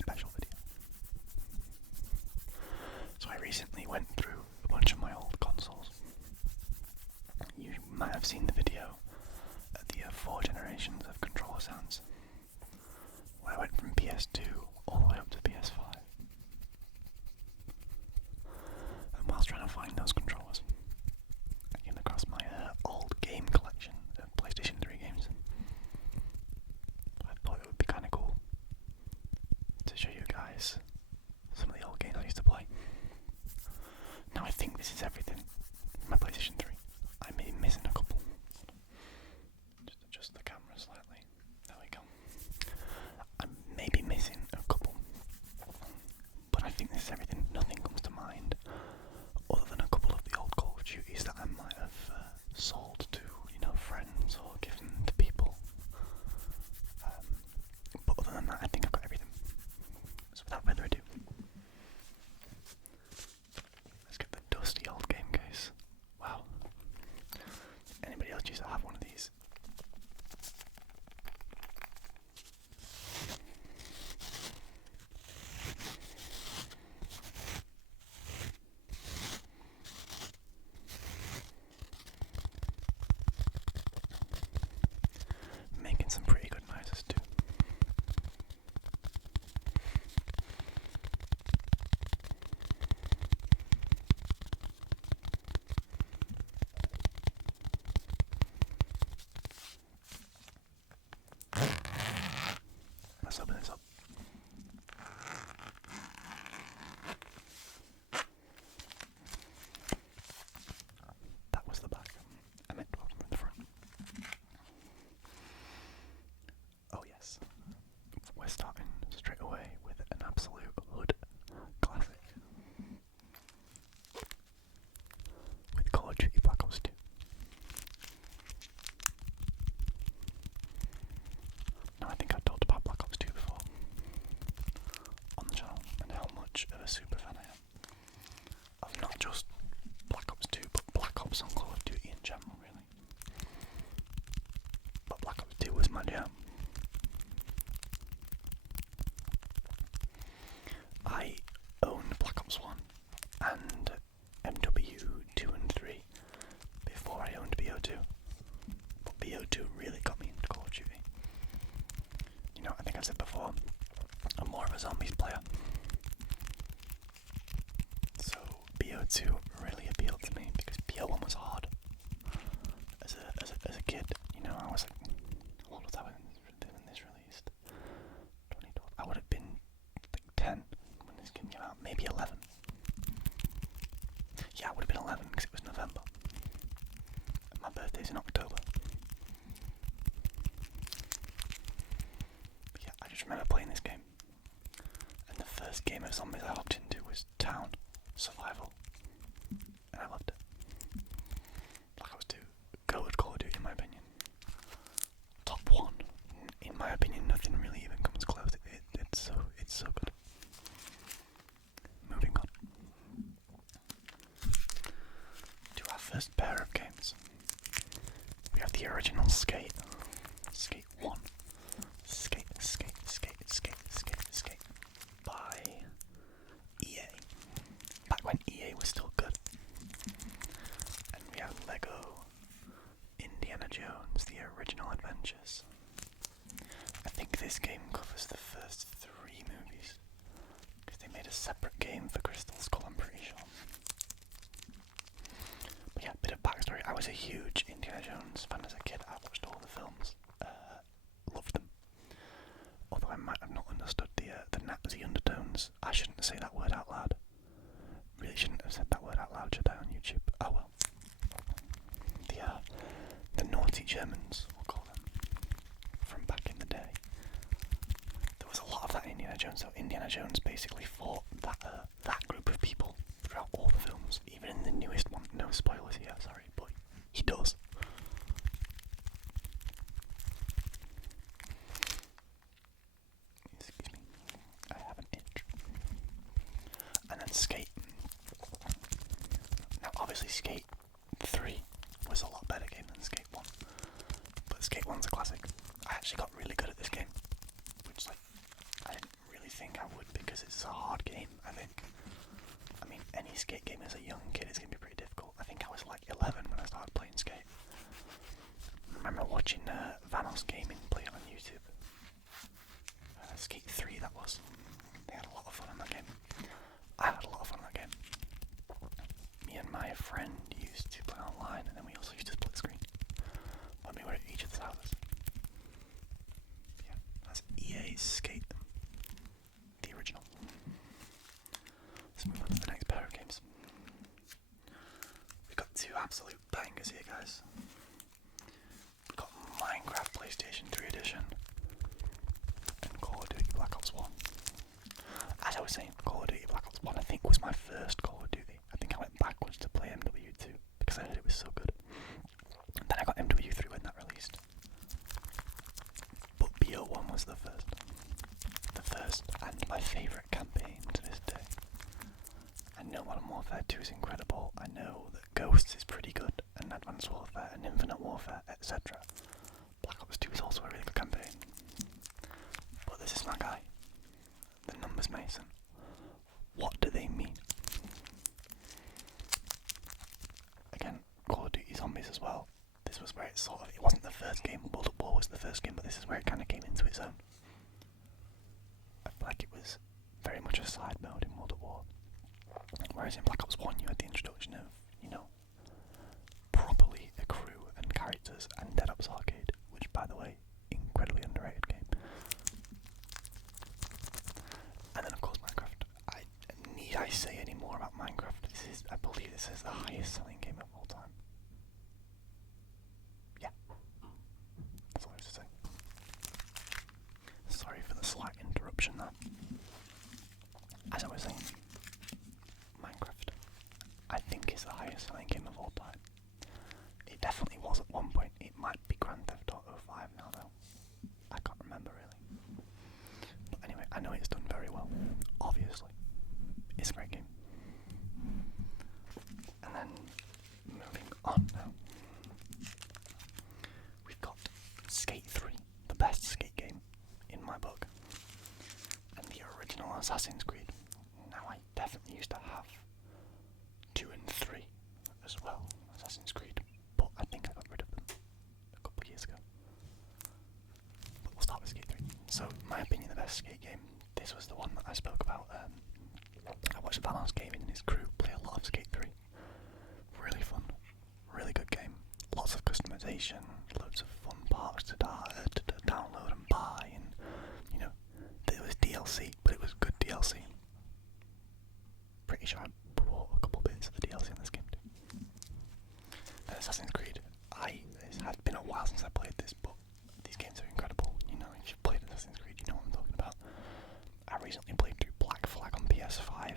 special video. So I recently went through a bunch of my old consoles. You might have seen the video of the 4 generations of controller sounds, where I went from PS2 all the way up to PS5. And whilst trying to find those controllers, I came across my old game collection of PlayStation 3 games. I thought it would be kind of cool to show you guys some of the old games I used to play. Now I think this is everything from my PlayStation 3. I may be missing a couple. Just adjust the camera slightly. There we go. I may be missing a couple, but I think this is everything. Nothing comes to mind other than a couple of the old Call of Duties that I might have sold to, friends or given to people. But other than that, I think I've got everything. So without further ado, let's get the dusty old game case. Wow. Anybody else used to have one of these? Making some pretty good noises too. Let's open this up. That was the back. I meant to open from the front. Oh yes. We're starting straight away with an absolute hood classic. With Call of Duty Black Ops 2. Now I think I've talked about Black Ops 2 before on the channel and how much of a super fan I am of not just Black Ops 2 but Black Ops on Call of Duty in general, really. But Black Ops 2 was my jam. I owned Black Ops 1 and MW2 and 3 before I owned BO2. But BO2 really got me into Call of Duty. I think I've said before, I'm more of a zombies player. So BO2 really appealed to me because BO1 was hard. As a kid, I was like, how old was I when this released? 2012. I would have been like 10 when this game came out, maybe 11. Yeah, I would have been 11 because it was November. And my birthday's in October. I just remember playing this game, and the first game of zombies I hopped into was Town Survival, and I loved it. Black Ops 2, goated Call of Duty in my opinion. Top 1, in my opinion. Nothing really even comes close. It's so good. Moving on to our first pair of games. We have the original Skate 1. Skate by EA. Back when EA was still good. And we have Lego Indiana Jones, the original adventures. I think this game covers the first 3 movies, because they made a separate game for Crystal Skull, I'm pretty sure. But yeah, bit of backstory. I was a huge Indiana Jones fan as a kid. I watched all the films. Loved them. Although I might have not understood the Nazi undertones. I shouldn't say that word out loud. Really shouldn't have said that word out loud, should I, on YouTube? Oh well. The naughty Germans, we'll call them, from back in the day. There was a lot of that in Indiana Jones, so Indiana Jones basically fought that group of people throughout all the films, even in the newest one. No spoilers here, sorry, but he does. Excuse me, I have an itch. And then Skate. Now obviously Skate 3 was a lot better game than Skate 1, but Skate 1's a classic. I actually got really good at this game, which I didn't really think I would. was. They had a lot of fun on that game. I had a lot of fun on that game. Me and my friend used to play online, and then we also used to split screen when we were at each other's houses. Yeah, that's EA's Skate, the original. Let's move on to the next pair of games. We've got two absolute bangers here, guys. We've got Minecraft PlayStation 3 Edition and Call of Duty Black Ops 1. As I was saying, Call of Duty Black Ops 1 I think was my first Call of Duty. I think I went backwards to play MW2 because I heard it was so good. Then I got MW3 when that released. But BO1 was the first. The first and my favourite campaign to this day. I know Modern Warfare 2 is incredible. I know that Ghosts is pretty good, and Advanced Warfare and Infinite Warfare, etc. Black Ops 2 is also a really good campaign. But this is my guy. The numbers Mason. What do they mean? Again, Call of Duty Zombies as well. This was where it sort of, it wasn't the first game, World at War was the first game, but this is where it kind of came into its own. I feel like it was very much a side mode in World at War. Whereas in Black Ops 1 you had the introduction of, properly a crew and characters, and Dead Ops Arcade, which by the way, incredibly underrated game. And then of course Minecraft. Need I say any more about Minecraft? I believe this is the highest selling game of all time. Yeah. That's all I have to say. Sorry for the slight interruption there. As I was saying, Minecraft, I think, is the highest selling game of all time. It definitely was at one point. It might be Grand Theft Auto 5 now though. I can't remember really. But anyway, I know it's done very well. Obviously. It's a great game. And then, moving on now. We've got Skate 3, the best skate game in my book. And the original Assassin's Creed. Now I definitely used to have 2 and 3 as well, Assassin's Creed, but I think I got rid of them a couple of years ago. But we'll start with Skate 3. So, in my opinion, the best skate game, this was the one that I spoke about. I watched Balance Gaming and his crew play a lot of Skate 3. Really fun, really good game. Lots of customization, loads of fun parts to download and buy, and there was DLC, but it was good DLC. Pretty sure I bought a couple bits of the DLC in this game too. Then Assassin's Creed. It has been a while since I played this, but these games are incredible. If you've played Assassin's Creed, you know what I'm talking about. I recently played through Black Flag on PS5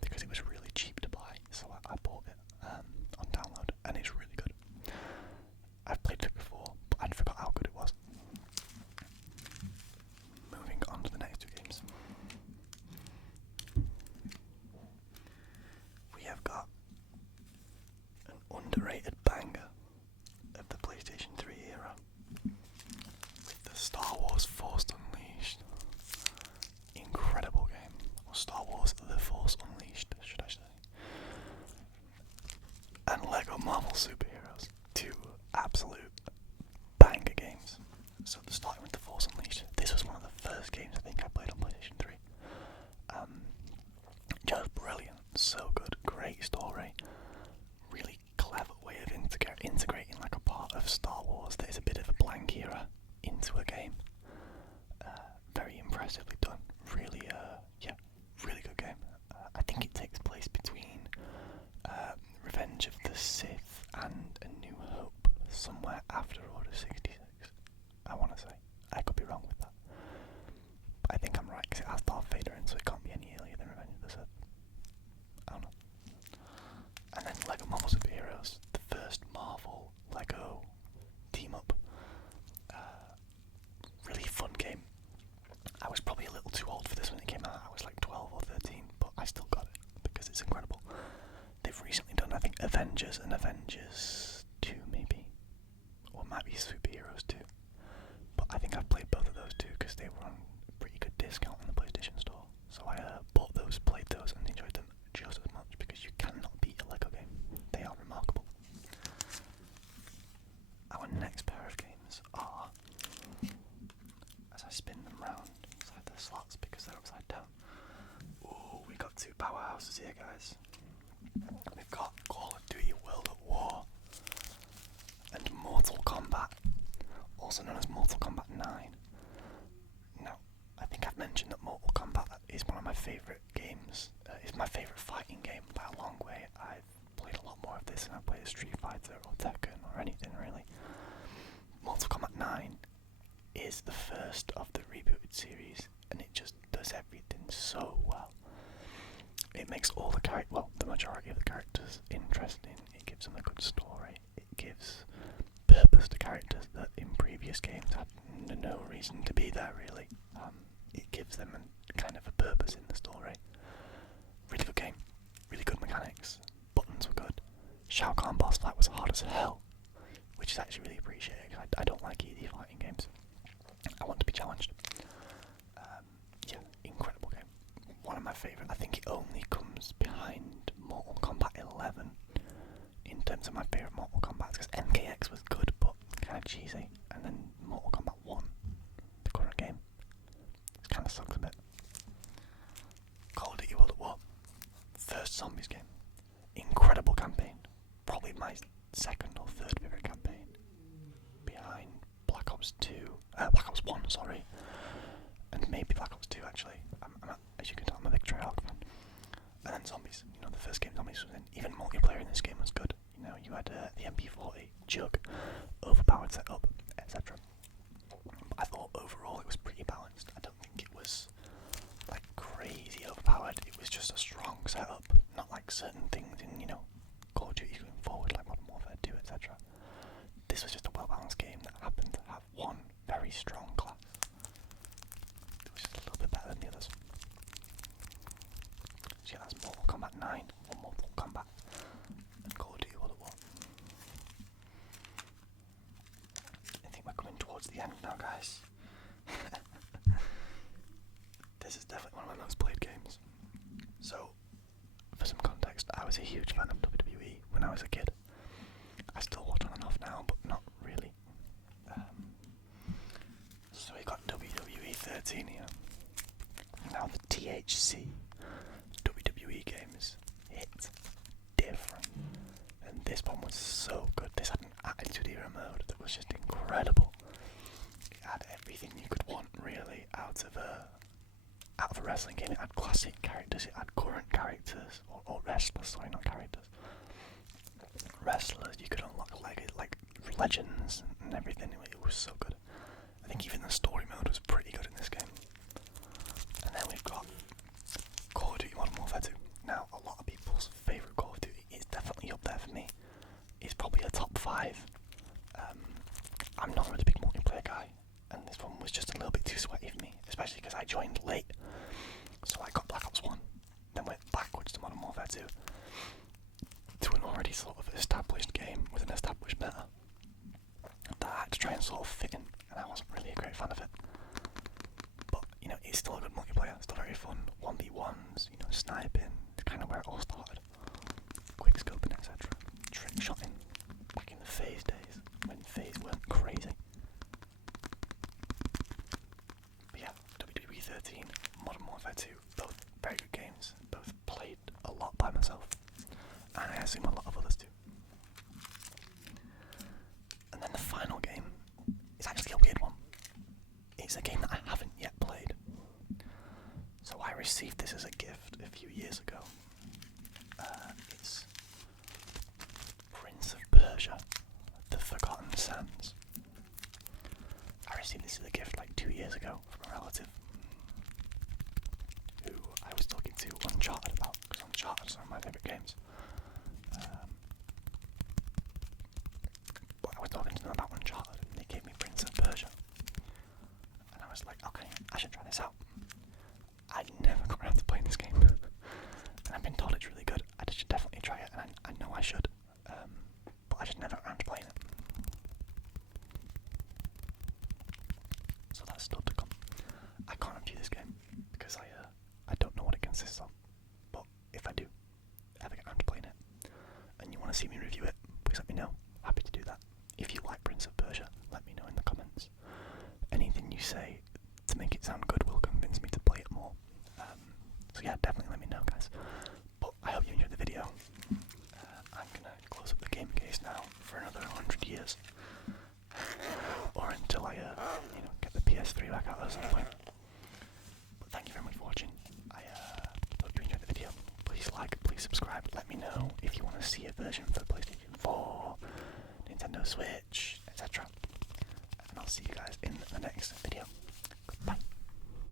because it was really cheap to buy, so I bought it on download, and it's really good. I've played it before, but I'd forgot how good it was. Moving on to the next two games. We have got an underrated banger of the PlayStation 3 era with the Star Wars Force Unleashed. Incredible game. Or Star Wars The Force Unleashed, should I say. And Lego Marvel Superheroes. Two absolute banger games. So starting with The Force Unleashed, this was one of the first games I think I played on PlayStation 3. Just brilliant, so good, great story, really clever way of integrating like a part of Star Wars that is a bit of a blank era into a game. Very impressively done, really, really good game. I think it takes place between Revenge of the Sith and A New Hope, somewhere after Order 66, I want to say. I could be wrong with that. But I think I'm right, because it has Darth Vader in, so it can't be any earlier than Revenge of the Sith. I don't know. And then Lego Marvel Superheroes, the first Marvel Lego team-up. Really fun game. I was probably a little too old for this when it came out. I was like 12 or 13, but I still got it, because it's incredible. They've recently done, I think, Avengers and Avengers 2, maybe. Or it might be Superheroes 2. But I think I've played both of those too, because they were on a pretty good discount in the PlayStation Store. So I bought those, played those, and enjoyed them just as much, because you cannot beat a Lego game. They are remarkable. Our next pair of games are, as I spin them round inside the slots because they're upside down. Ooh, we got two powerhouses here, guys. We've got Call of Duty World at War and Mortal Kombat, also known as Mortal Kombat 9. Now, I think I've mentioned that Mortal Kombat is one of my favourite games. It's my favourite fighting game by a long way. I've played a lot more of this than I've played Street Fighter or Tekken or anything really. Mortal Kombat 9 is the first of the rebooted series, and it just does everything so well. It makes all the majority of the characters interesting. It gives them a good story. It gives purpose to characters that in previous games had no reason to be there really. It gives them kind of a purpose in the story. Really good game, really good mechanics, buttons were good. Shao Kahn boss fight was hard as hell, which is actually really appreciated. I don't like easy fighting games. I want to be challenged. Yeah, incredible game. One of my favourite. I think it only comes behind Mortal Kombat 11 in terms of my favourite Mortal Kombat, because MKX was good but kind of cheesy, and then Mortal Kombat 1, the current game, it kind of sucks a bit. Call of Duty World at War, first zombies game, incredible campaign, probably my second or third favourite campaign, behind Black Ops 1, sorry, and maybe Black Ops 2 actually. As you can tell, I'm a big Treyarch fan. And then zombies, the first game zombies was in. Even multiplayer in this game was good. You had the MP40, Jug, overpowered setup, etc. But I thought overall it was pretty balanced. I don't think it was like crazy overpowered. It was just a strong setup, not like certain things in Call of Duty going forward, like Modern Warfare 2, etc. This was just a well-balanced game that happened to have one very strong class. It was just a little bit better than the others. So yeah, that's Mortal Kombat 9 or Mortal Kombat and Call of Duty World at War. I think we're coming towards the end now, guys. This is definitely one of my most played games. So, for some context, I was a huge fan of WWE when I was a kid. I still watch on and off now, but not really. So we got WWE 13 here. Now the THC WWE games hit different, and this one was so good. This had an Attitude Era mode that was just incredible. It had everything you could want really out of a wrestling game. It had classic characters, it had current characters, or wrestlers, sorry, not characters. Wrestlers, you could unlock like legends and everything. It was so good. I think even the story mode was pretty good in this game. And then we've got Call of Duty Modern Warfare 2. Now, a lot of people's favourite Call of Duty is definitely up there for me. It's probably a top 5. I'm not a really big multiplayer guy, and this one was just a little bit too sweaty for me, especially because I joined late. So I got Black Ops 1, then went backwards to Modern Warfare 2, to an already sort of established game with an established meta that I had to try and sort of fit in, and I wasn't really a great fan of it. But, it's still a good multiplayer, still very fun. 1v1s, sniping, kind of where it all started. Quick scoping, etc. Trick shotting, back in the phase days, when phase weren't crazy. But yeah, WWE 13, Modern Warfare 2, both very good games, both played a lot by myself, and I assume a lot of others too. And then the final game is actually a weird one. It's a game that I haven't yet played. So I received this as a gift a few years ago. It's Prince of Persia, The Forgotten Sands. I received this as a gift like 2 years ago from a relative who I was talking to Uncharted about, because Uncharted is one of my favourite games. But I was talking to them about Uncharted, and they gave me Prince of Persia. And I was like, okay, I should try this out. I never got around to playing this game, and I've been told it's really good. I should definitely try it, and I know I should, but I just never got around to playing it. So that's still to come. I can't review this game because I don't know what it consists of, but if I do ever get around to playing it, and you want to see me review it, please let me know. Happy to do that. If you like Prince of Persia, let me know in the comments. Anything you say to make it sound good will convince me to So yeah, definitely let me know, guys. But I hope you enjoyed the video. I'm gonna close up the game case now for another 100 years. Or until I, get the PS3 back out at some point. But thank you very much for watching. I hope you enjoyed the video. Please like, please subscribe. Let me know if you want to see a version for PlayStation 4, Nintendo Switch, etc. And I'll see you guys in the next video.